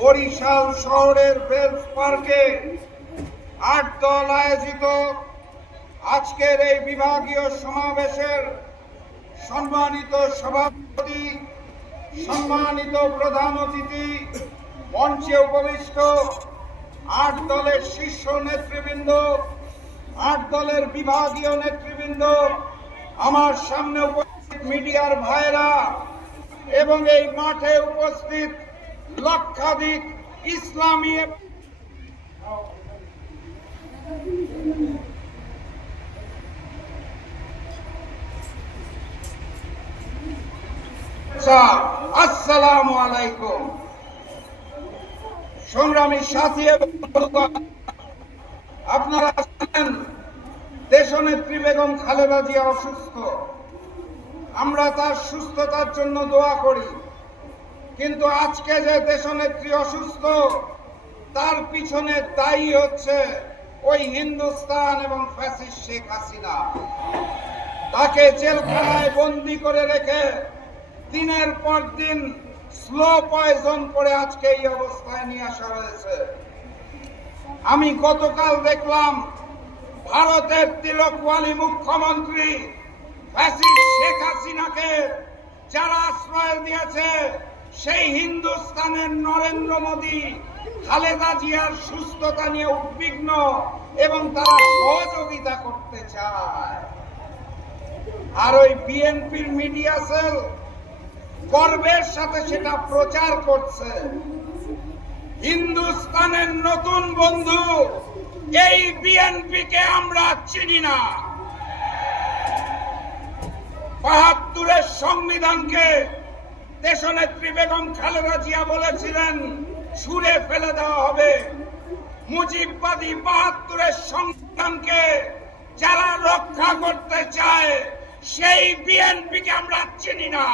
বরিশাল শহরের বেলস পার্কে ৮ দল আয়োজিত আজকের এই বিভাগীয় সমাবেশের সম্মানিত সভাপতি, সম্মানিত প্রধান অতিথি, মঞ্চে উপবিষ্ট ৮ দলের শীর্ষ নেতৃবৃন্দ, ৮ দলের বিভাগীয় নেতৃবৃন্দ, আমার সামনে উপস্থিত মিডিয়ার ভাইরা এবং এই মাঠে উপস্থিত লক্ষাধিক ইসলামী আসসালামু আলাইকুম। সংগ্রামী সাথী এবং আপনারা জানেন দেশনেত্রী বেগম খালেদা জিয়া অসুস্থ। আমরা তার সুস্থতার জন্য দোয়া করি, কিন্তু আজকে যে দেশনেত্রী অসুস্থ তার পিছনে দায়ী হচ্ছে ওই হিন্দুস্তান এবং ফ্যাসিস্ট শেখ হাসিনা। তাকে জেলখানায় বন্দী করে রেখে দিনের পর দিন স্লো পয়জন করে আজকে এই অবস্থায় নিয়ে আসা হয়েছে। আমি গতকাল দেখলাম ভারতের তিলকওয়ালী মুখ্যমন্ত্রী ফ্যাসিস্ট শেখ হাসিনাকে যারা আশ্রয় দিয়েছে সেই হিন্দুস্তানের নরেন্দ্র মোদী খালেদা জিয়ার সুস্থতা নিয়ে উদ্বিগ্ন এবং তারা সহযোগিতা করতে চায়। আর ওই বিএনপির মিডিয়া সেল গর্বের সাথে সেটা প্রচার করছে। হিন্দুস্তানের নতুন বন্ধু এই বিএনপিকে আমরা চিনি না। ৭২-এর সংবিধানকে দেশনেত্রী বেগম খালেদা জিয়া বলেছিলেন ছুঁড়ে ফেলে দেওয়া হবে। মুজিববাদী ৭২-এর সংবিধানকে যারা রক্ষা করতে চায় সেই বিএনপিকে আমরা চিনি না।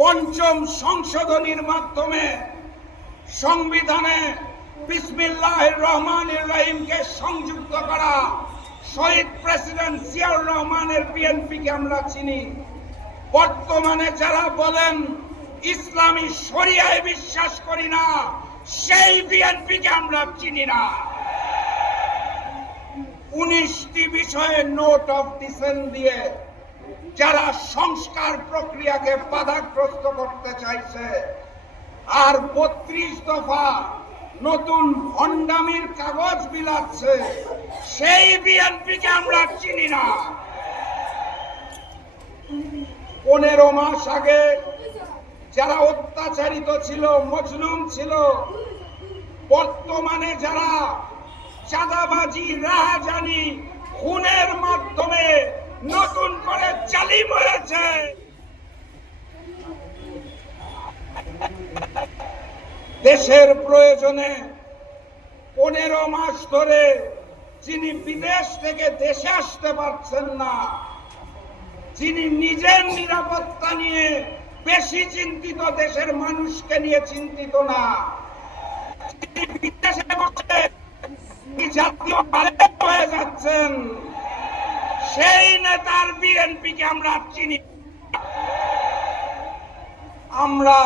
পঞ্চম সংশোধনীর মাধ্যমে সংবিধানে বিসমিল্লাহির রহমানির রহিমকে সংযুক্ত করা শহীদ প্রেসিডেন্ট জিয়াউর রহমানের বিএনপিকে আমরা চিনি। বর্তমানে যারা বলেন ইসলামী শরিয়ায় বিশ্বাস করি না সেই বিএনপিকে আমরা চিনি না। ১৯টি বিষয়ে নোট অফ ডিসেন্ট দিয়ে যারা সংস্কার প্রক্রিয়াকে বাধাগ্রস্ত করতে চাইছে আর ৩২ দফা নতুন ভণ্ডামির কাগজ বিলাচ্ছে সেই বিএনপিকে আমরা চিনি না। ১৫ মাস আগে যারা অত্যাচারিত ছিল, মজলুম ছিল, বর্তমানে যারা চাঁদাবাজি, রাহাজানি, খুনের মাধ্যমে নতুন করে জালিম হয়েছে, দেশের প্রয়োজনে ১৫ মাস ধরে যিনি বিদেশ থেকে দেশে আসতে পারছেন না, যিনি নিজের নিরাপত্তা নিয়ে বেশি চিন্তিত, দেশের মানুষকে নিয়ে চিন্তিত না, যিনি বিদেশে বসে জাতীয় হয়ে যাচ্ছেন, সেই নেতার বিএনপিকে আমরা চিনি। আমরা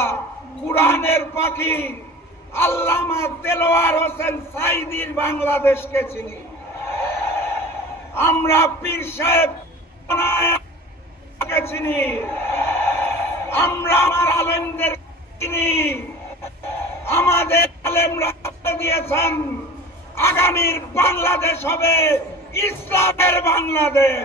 কুরআনের পাখি আল্লামা দেলোয়ার হোসেন সাঈদীর বাংলাদেশকে চিনি। আমরা পীর সাহেব চিনি। আমরা আমার আলেমদের চিনি। আমাদের আলেমরা দিয়েছেন আগামীর বাংলাদেশ হবে ইসলামের বাংলাদেশ।